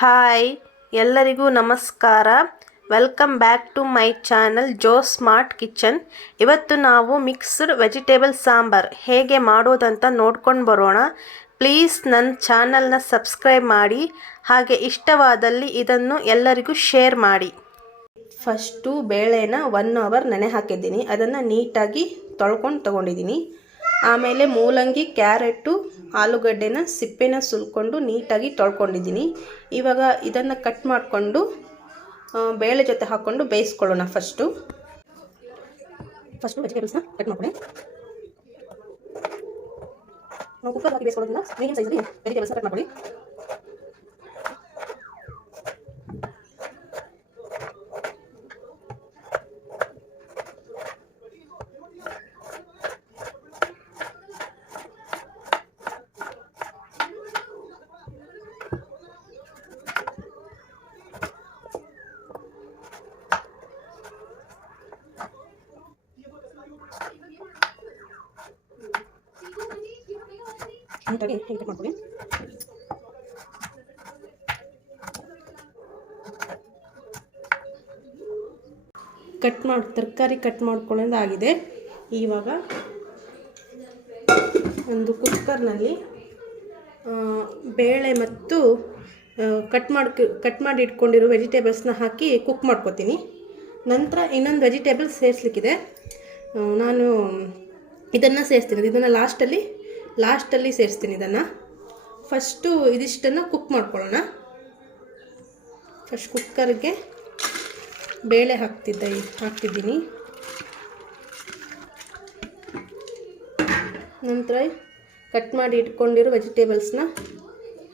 Hi ಎಲ್ಲರಿಗೂ ನಮಸ್ಕಾರ. Welcome back to my channel ಜೋ ಸ್ಮಾರ್ಟ್ ಕಿಚನ್. ಇವತ್ತು ನಾವು ಮಿಕ್ಸ್ಡ್ ವೆಜಿಟೇಬಲ್ ಸಾಂಬಾರ್ ಹೇಗೆ ಮಾಡೋದಂತ ನೋಡ್ಕೊಂಡು ಬರೋಣ. ಪ್ಲೀಸ್ ನನ್ನ ಚಾನಲ್ನ ಸಬ್ಸ್ಕ್ರೈಬ್ ಮಾಡಿ, ಹಾಗೆ ಇಷ್ಟವಾದಲ್ಲಿ ಇದನ್ನು ಎಲ್ಲರಿಗೂ ಶೇರ್ ಮಾಡಿ. ಫಸ್ಟು ಬೇಳೆನ 1 ಅವರ್ ನೆನೆ ಹಾಕಿದ್ದೀನಿ. ಅದನ್ನು ನೀಟಾಗಿ ತೊಳ್ಕೊಂಡು ತೊಗೊಂಡಿದ್ದೀನಿ. ಆಮೇಲೆ ಮೂಲಂಗಿ, ಕ್ಯಾರೆಟು, ಆಲೂಗಡ್ಡೆನ ಸಿಪ್ಪೆನ ಸುಲ್ಕೊಂಡು ನೀಟಾಗಿ ತೊಳ್ಕೊಂಡಿದ್ದೀನಿ. ಇವಾಗ ಇದನ್ನು ಕಟ್ ಮಾಡಿಕೊಂಡು ಬೇಳೆ ಜೊತೆ ಹಾಕ್ಕೊಂಡು ಬೇಯಿಸ್ಕೊಳ್ಳೋಣ. ಫಸ್ಟು ವೆಜಿಟೇಬಲ್ಸ್ನ ಕಟ್ ಮಾಡ್ಕೊಳ್ಳಿ. ನಾವು ಕುಕ್ಕರ್ ಹಾಕಿ ಬೇಯಿಸ್ಕೊಳ್ಳೋದ್ರಿಂದ ಮೀಡಿಯಂ ಸೈಜಲ್ಲಿ ವೆಜಿಟೇಬಲ್ಸ್ನ ಕಟ್ ಮಾಡ್ಕೊಳ್ಳಿ. ನೀಟಾಗಿ ಹೀಗೆ ಕಟ್ ಮಾಡ್ಕೊಳ್ಳಿ. ತರಕಾರಿ ಕಟ್ ಮಾಡ್ಕೊಳ್ಳೋದಾಗಿದೆ. ಇವಾಗ ಒಂದು ಕುಕ್ಕರ್ನಲ್ಲಿ ಬೇಳೆ ಮತ್ತು ಕಟ್ ಮಾಡಿ ಇಟ್ಕೊಂಡಿರೋ ವೆಜಿಟೇಬಲ್ಸ್ನ ಹಾಕಿ ಕುಕ್ ಮಾಡ್ಕೊತೀನಿ. ನಂತರ ಇನ್ನೊಂದು ವೆಜಿಟೇಬಲ್ಸ್ ಸೇರಿಸ್ಲಿಕ್ಕಿದೆ. ನಾನು ಇದನ್ನು ಸೇರಿಸ್ತೀನಿ. ಇದನ್ನು ಲಾಸ್ಟಲ್ಲಿ ಸೇರಿಸ್ತೀನಿ. ಇದನ್ನು ಫಸ್ಟು ಇದಿಷ್ಟನ್ನು ಕುಕ್ ಮಾಡ್ಕೊಳ್ಳೋಣ. ಫಸ್ಟ್ ಕುಕ್ಕರ್ಗೆ ಬೇಳೆ ಹಾಕ್ತಿದ್ದೀನಿ. ನಂತರ ಕಟ್ ಮಾಡಿ ಇಟ್ಕೊಂಡಿರೋ ವೆಜಿಟೇಬಲ್ಸ್ನ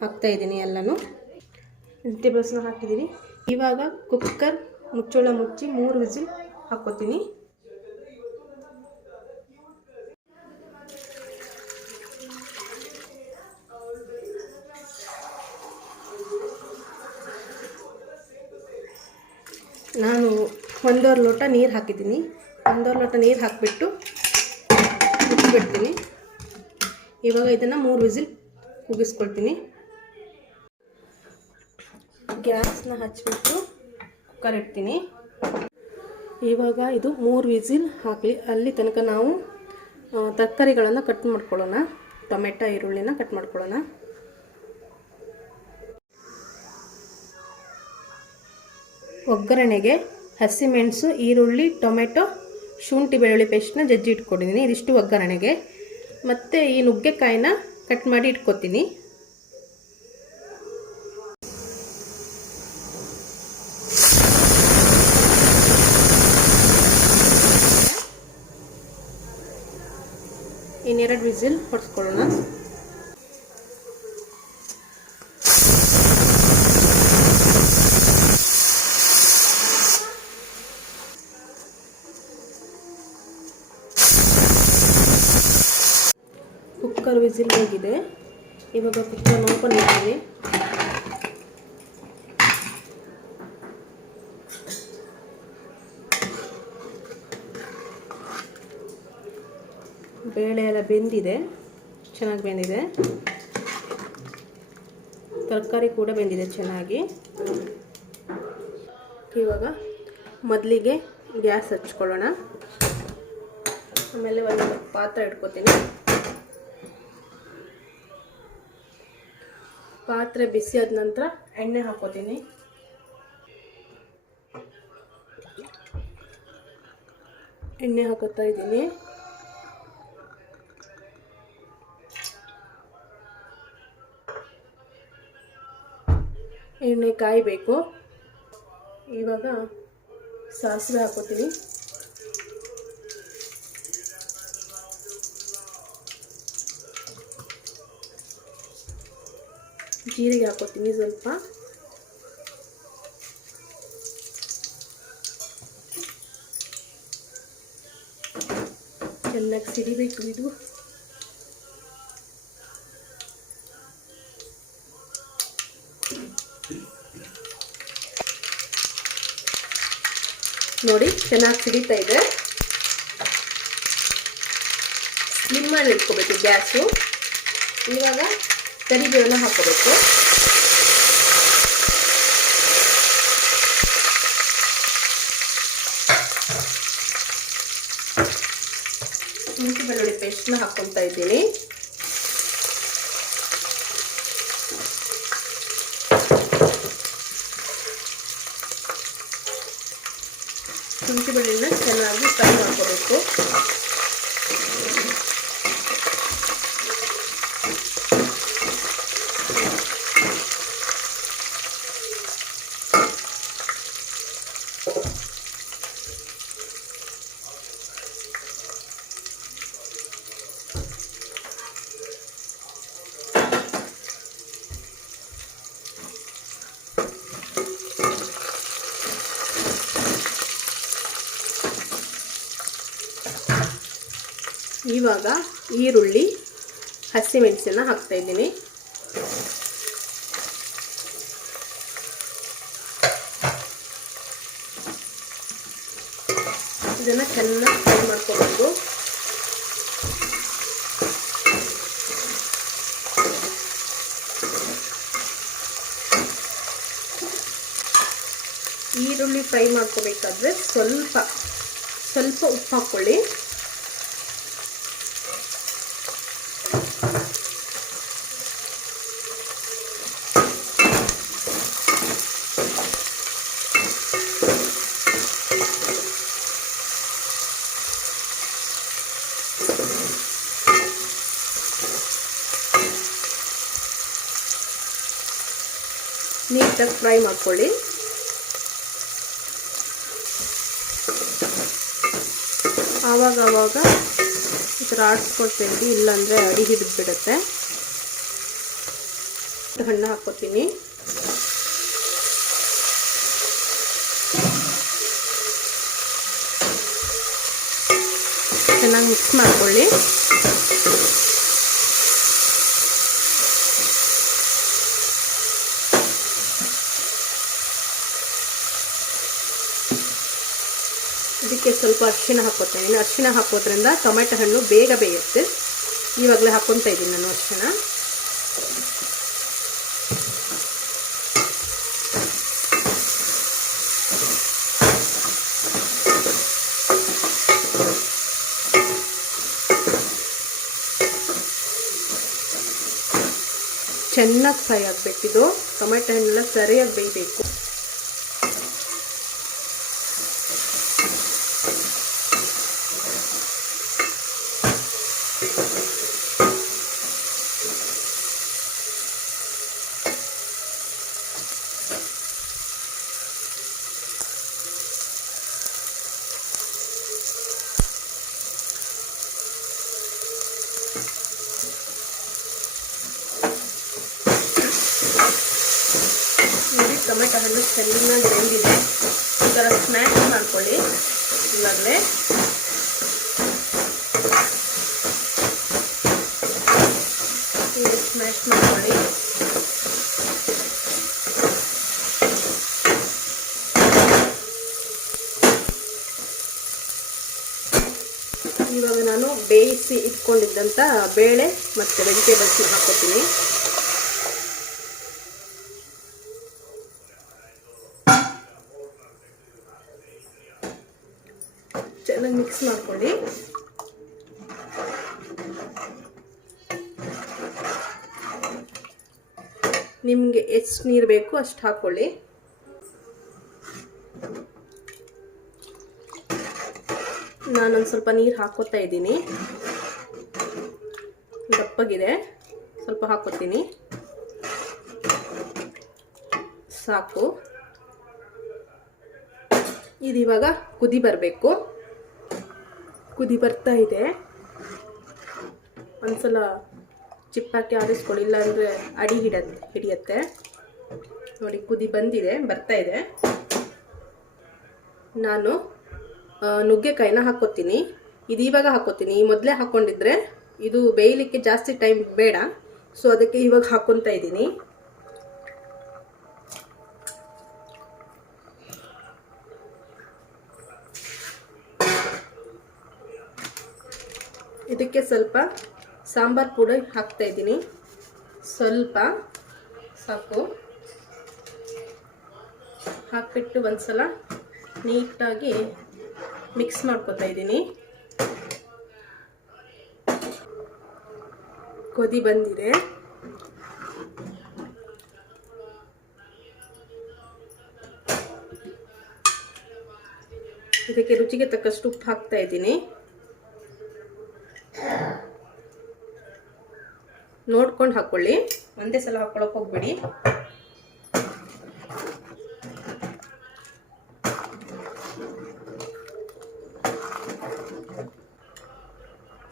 ಹಾಕ್ತಾಯಿದ್ದೀನಿ. ಎಲ್ಲನೂ ವೆಜಿಟೇಬಲ್ಸ್ನ ಹಾಕಿದ್ದೀನಿ. ಇವಾಗ ಕುಕ್ಕರ್ ಮುಚ್ಚಳ ಮುಚ್ಚಿ 3 ವಿಸಿಲ್ ಹಾಕ್ಕೋತೀನಿ. ನಾನು 1.5 ಲೋಟ ನೀರು ಹಾಕಿದ್ದೀನಿ. 1.5 ಲೋಟ ನೀರು ಹಾಕಿಬಿಟ್ಟು ಮುಚ್ಚಿಬಿಡ್ತೀನಿ. ಇವಾಗ ಇದನ್ನು 3 ವಿಸಿಲ್ ಕೂಗಿಸ್ಕೊಳ್ತೀನಿ. ಗ್ಯಾಸ್ನ ಹಚ್ಚಿಬಿಟ್ಟು ಕುಕ್ಕರ್ ಇಡ್ತೀನಿ. ಇವಾಗ ಇದು 3 ವಿಸಿಲ್ ಹಾಕಲಿ. ಅಲ್ಲಿ ತನಕ ನಾವು ತರಕಾರಿಗಳನ್ನು ಕಟ್ ಮಾಡ್ಕೊಳ್ಳೋಣ. ಟೊಮೆಟೊ, ಈರುಳ್ಳಿನ ಕಟ್ ಮಾಡ್ಕೊಳ್ಳೋಣ. ಒಗ್ಗರಣೆಗೆ ಹಸಿಮೆಣಸು, ಈರುಳ್ಳಿ, ಟೊಮೆಟೊ, ಶುಂಠಿ ಬೆಳ್ಳುಳ್ಳಿ ಪೇಸ್ಟ್ನ ಜಜ್ಜಿ ಇಟ್ಕೊಂಡಿದ್ದೀನಿ. ಇದಿಷ್ಟು ಒಗ್ಗರಣೆಗೆ. ಮತ್ತು ಈ ನುಗ್ಗೆಕಾಯಿನ ಕಟ್ ಮಾಡಿ ಇಟ್ಕೊತೀನಿ. ಇನ್ನೆರಡು ವಿಸಿಲ್ ಹೊಡ್ಸ್ಕೊಳ್ಳೋಣ. ಕುಕ್ಕರ್ ವಿಸಿಲ್ ಹೋಗಿದೆ. ಇವಾಗ ಕುಕ್ಕರ್ ಓಪನ್ ಮಾಡ್ತೀನಿ. ಬೇಳೆ ಎಲ್ಲ ಬೆಂದಿದೆ, ಚೆನ್ನಾಗಿ ಬೆಂದಿದೆ. ತರಕಾರಿ ಕೂಡ ಬೆಂದಿದೆ ಚೆನ್ನಾಗಿ. ಇವಾಗ ಮೊದಲಿಗೆ ಗ್ಯಾಸ್ ಹಚ್ಕೊಳ್ಳೋಣ. ಆಮೇಲೆ ಒಂದು ಪಾತ್ರೆ ಇಟ್ಕೊತೀನಿ. ಪಾತ್ರೆ ಬಿಸಿ ಆದ ನಂತರ ಎಣ್ಣೆ ಹಾಕೋತೀನಿ. ಎಣ್ಣೆ ಹಾಕೋತಾ ಇದ್ದೀನಿ. ಎಣ್ಣೆ ಕಾಯಬೇಕು. ಇವಾಗ ಸಾಸಿವೆ ಹಾಕೋತೀನಿ. ಜೀರಿಗೆ ಹಾಕೋತೀನಿ ಸ್ವಲ್ಪ. ಚೆನ್ನಾಗಿ ಸಿಡಿಬೇಕು ಇದು. ನೋಡಿ ಚೆನ್ನಾಗಿ ಸಿಡಿತಾ ಇದೆ. ಸ್ಲಿಮ್ಮಲ್ಲಿ ಇಟ್ಕೋಬೇಕು ಗ್ಯಾಸು. ಇವಾಗ ಕರಿಬೇವನ್ನ ಹಾಕೋಬೇಕು. ಪೇಸ್ಟ್ನ ಹಾಕ್ಕೊತಾ ಇದ್ದೀನಿ. ಶುಂಠಿ ಬೆಳ್ಳುಳ್ಳಿನ ಚೆನ್ನಾಗಿ ಫ್ರೈ ಮಾಡ್ಕೋಬೇಕು. ಇವಾಗ ಈರುಳ್ಳಿ, ಹಸಿಮೆಣಸನ್ನ ಹಾಕ್ತಾ ಇದ್ದೀನಿ. ಇದನ್ನು ಚೆನ್ನಾಗಿ ಫ್ರೈ ಮಾಡ್ಕೋಬೇಕು. ಈರುಳ್ಳಿ ಫ್ರೈ ಮಾಡ್ಕೋಬೇಕಾದ್ರೆ ಸ್ವಲ್ಪ ಉಪ್ಪು ಹಾಕ್ಕೊಳ್ಳಿ. ನೀಟಾಗಿ ಫ್ರೈ ಮಾಡ್ಕೊಳ್ಳಿ. ಆವಾಗ ಈ ಥರ ಆಡಿಸ್ಕೊಳ್ತೀನಿ, ಇಲ್ಲಾಂದರೆ ಅಡಿ ಹಿಡಿದ್ಬಿಡುತ್ತೆ. ಹಣ್ಣು ಹಾಕ್ಕೊತೀನಿ. ಚೆನ್ನಾಗಿ ಮಿಕ್ಸ್ ಮಾಡ್ಕೊಳ್ಳಿ. ಇದಕ್ಕೆ ಸ್ವಲ್ಪ ಅರಿಶಿನ ಹಾಕ್ಕೊತೀನಿ. ಅರಿಶಿನ ಹಾಕೋದ್ರಿಂದ ಟೊಮೆಟೊ ಹಣ್ಣು ಬೇಗ ಬೇಯುತ್ತೆ. ಇವಾಗಲೇ ಹಾಕ್ಕೊತಾ ಇದ್ದೀನಿ ನಾನು ಅರಿಶಿನ. ಚೆನ್ನಾಗಿ ಫ್ರೈ ಆಗಬೇಕಿದು. ಟೊಮೆಟೊ ಹಣ್ಣೆಲ್ಲ ಸರಿಯಾಗಿ ಬೇಯಬೇಕು. ನೋಡಿ, ಟೊಮೆಟೊ ಹಣ್ಣು ಚೆನ್ನಾಗಿ ಬೆಂದಿದೆ. ಈ ಥರ ಸ್ಮ್ಯಾಶ್ ಮಾಡ್ಕೊಳ್ಳಿ. ಇವಾಗಲೇ ಸ್ಮ್ಯಾಶ್ ಮಾಡ್ಕೊಳ್ಳಿ. ಇವಾಗ ನಾನು ಬೇಯಿಸಿ ಇಟ್ಕೊಂಡಿದ್ದಂಥ ಬೇಳೆ ಮತ್ತು ವೆಜಿಟೇಬಲ್ಸ್ನ ಹಾಕ್ಕೊತೀನಿ. ಚೆನ್ನಾಗಿ ಮಿಕ್ಸ್ ಮಾಡ್ಕೊಳ್ಳಿ. ನಿಮಗೆ ಎಷ್ಟು ನೀರು ಬೇಕು ಅಷ್ಟು ಹಾಕ್ಕೊಳ್ಳಿ. ನಾನೊಂದು ಸ್ವಲ್ಪ ನೀರು ಹಾಕ್ಕೋತಾ ಇದ್ದೀನಿ. ದಪ್ಪಗಿದೆ, ಸ್ವಲ್ಪ ಹಾಕ್ಕೋತೀನಿ. ಸಾಕು. ಇದು ಇವಾಗ ಕುದಿ ಬರಬೇಕು. ಕುದಿ ಬರ್ತಾ ಇದೆ. ಒಂದ್ಸಲ ಚಿಪ್ಪಾಕಿ ಆರಿಸ್ಕೊಳ್ಳಿ, ಇಲ್ಲಾಂದರೆ ಅಡಿ ಹಿಡಿಯತ್ತೆ. ನೋಡಿ, ಕುದಿ ಬಂದಿದೆ, ಬರ್ತಾ ಇದೆ. ನಾನು ನುಗ್ಗೆಕಾಯಿನ ಹಾಕ್ಕೋತೀನಿ. ಇದು ಇವಾಗ ಹಾಕ್ಕೋತೀನಿ. ಮೊದಲೇ ಹಾಕ್ಕೊಂಡಿದ್ರೆ ಇದು ಬೇಯಲಿಕ್ಕೆ ಜಾಸ್ತಿ ಟೈಮ್ ಬೇಡ, ಸೊ ಅದಕ್ಕೆ ಇವಾಗ ಹಾಕ್ಕೊತಾ ಇದ್ದೀನಿ. ಇದಕ್ಕೆ ಸ್ವಲ್ಪ ಸಾಂಬಾರ್ ಪುಡಿ ಹಾಕ್ತಾ ಇದ್ದೀನಿ. ಸ್ವಲ್ಪ ಸಾಕು. ಹಾಕ್ಬಿಟ್ಟು ಒಂದ್ಸಲ ನೀಟಾಗಿ ಮಿಕ್ಸ್ ಮಾಡ್ಕೊತಾ ಇದ್ದೀನಿ. ಕೊದಿ ಬಂದಿದೆ. ಇದಕ್ಕೆ ರುಚಿಗೆ ತಕ್ಕಷ್ಟು ಉಪ್ಪು ಹಾಕ್ತಾ ಇದ್ದೀನಿ. ನೋಡ್ಕೊಂಡು ಹಾಕೊಳ್ಳಿ, ಒಂದೇ ಸಲ ಹಾಕೊಳ್ಳೋಕೆ ಹೋಗ್ಬೇಡಿ.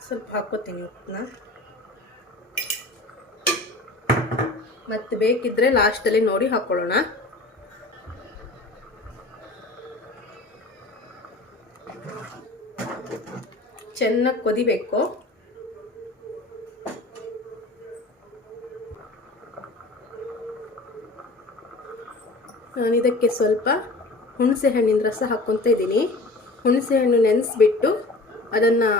ಸ್ವಲ್ಪ ಹಾಕೋತೀನಿ ಉಪ್ಪನ್ನ. ಮತ್ತೆ ಬೇಕಿದ್ರೆ ಲಾಸ್ಟಲ್ಲಿ ನೋಡಿ ಹಾಕೊಳ್ಳೋಣ. ಚೆನ್ನಾಗಿ ಕೊದಿಬೇಕು. ನಾನು ಇದಕ್ಕೆ ಸ್ವಲ್ಪ ಹುಣಸೆ ಹಣ್ಣಿನ ರಸ ಹಾಕ್ಕೊತಾ ಇದ್ದೀನಿ. ಹುಣಸೆ ಹಣ್ಣು ನೆನೆಸ್ಬಿಟ್ಟು ಅದನ್ನು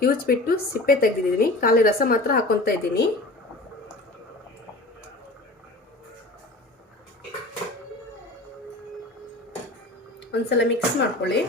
ಕಿವುಚ್ಬಿಟ್ಟು ಸಿಪ್ಪೆ ತೆಗೆದಿದ್ದೀನಿ. ಖಾಲಿ ರಸ ಮಾತ್ರ ಹಾಕ್ಕೊತಾ ಇದ್ದೀನಿ. ಒಂದ್ಸಲ ಮಿಕ್ಸ್ ಮಾಡ್ಕೊಳ್ಳಿ.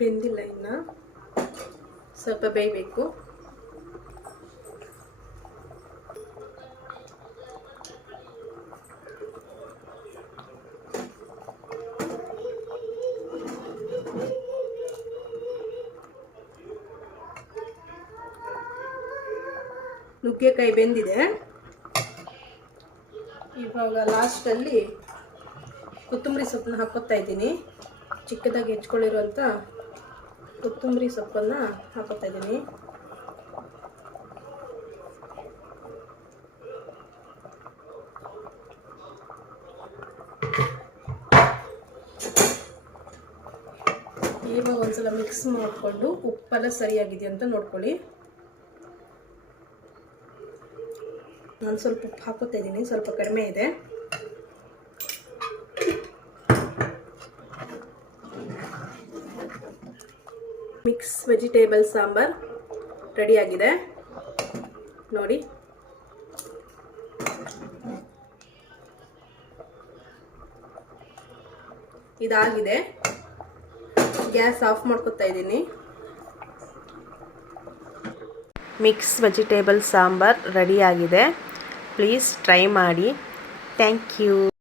ಬೆಂದಿಲ್ಲ, ಇನ್ನು ಸ್ವಲ್ಪ ಬೇಯಬೇಕು. ನುಗ್ಗೆಕಾಯಿ ಬೆಂದಿದೆ. ಇವಾಗ ಲಾಸ್ಟಲ್ಲಿ ಕೊತ್ತಂಬರಿ ಸೊಪ್ಪನ್ನ ಹಾಕೋತಾ ಇದ್ದೀನಿ. ಚಿಕ್ಕದಾಗಿ ಹೆಚ್ಕೊಳ್ಳಿರುವಂಥ ಕೊತ್ತಂಬರಿ ಸೊಪ್ಪನ್ನು ಹಾಕೋತಾ ಇದ್ದೀನಿ. ಇವಾಗ ಒಂದ್ಸಲ ಮಿಕ್ಸ್ ಮಾಡಿಕೊಂಡು ಉಪ್ಪೆಲ್ಲ ಸರಿಯಾಗಿದೆ ಅಂತ ನೋಡ್ಕೊಳ್ಳಿ. ನಾನು ಸ್ವಲ್ಪ ಉಪ್ಪು ಹಾಕೋತಾ ಇದ್ದೀನಿ, ಸ್ವಲ್ಪ ಕಡಿಮೆ ಇದೆ. ಮಿಕ್ಸ್ ವೆಜಿಟೇಬಲ್ ಸಾಂಬಾರ್ ರೆಡಿಯಾಗಿದೆ ನೋಡಿ. ಇದಾಗಿದೆ. ಗ್ಯಾಸ್ ಆಫ್ ಮಾಡ್ಕೊತಾ ಇದ್ದೀನಿ. ಮಿಕ್ಸ್ ವೆಜಿಟೇಬಲ್ ಸಾಂಬಾರ್ ರೆಡಿಯಾಗಿದೆ. ಪ್ಲೀಸ್ ಟ್ರೈ ಮಾಡಿ. Thank you.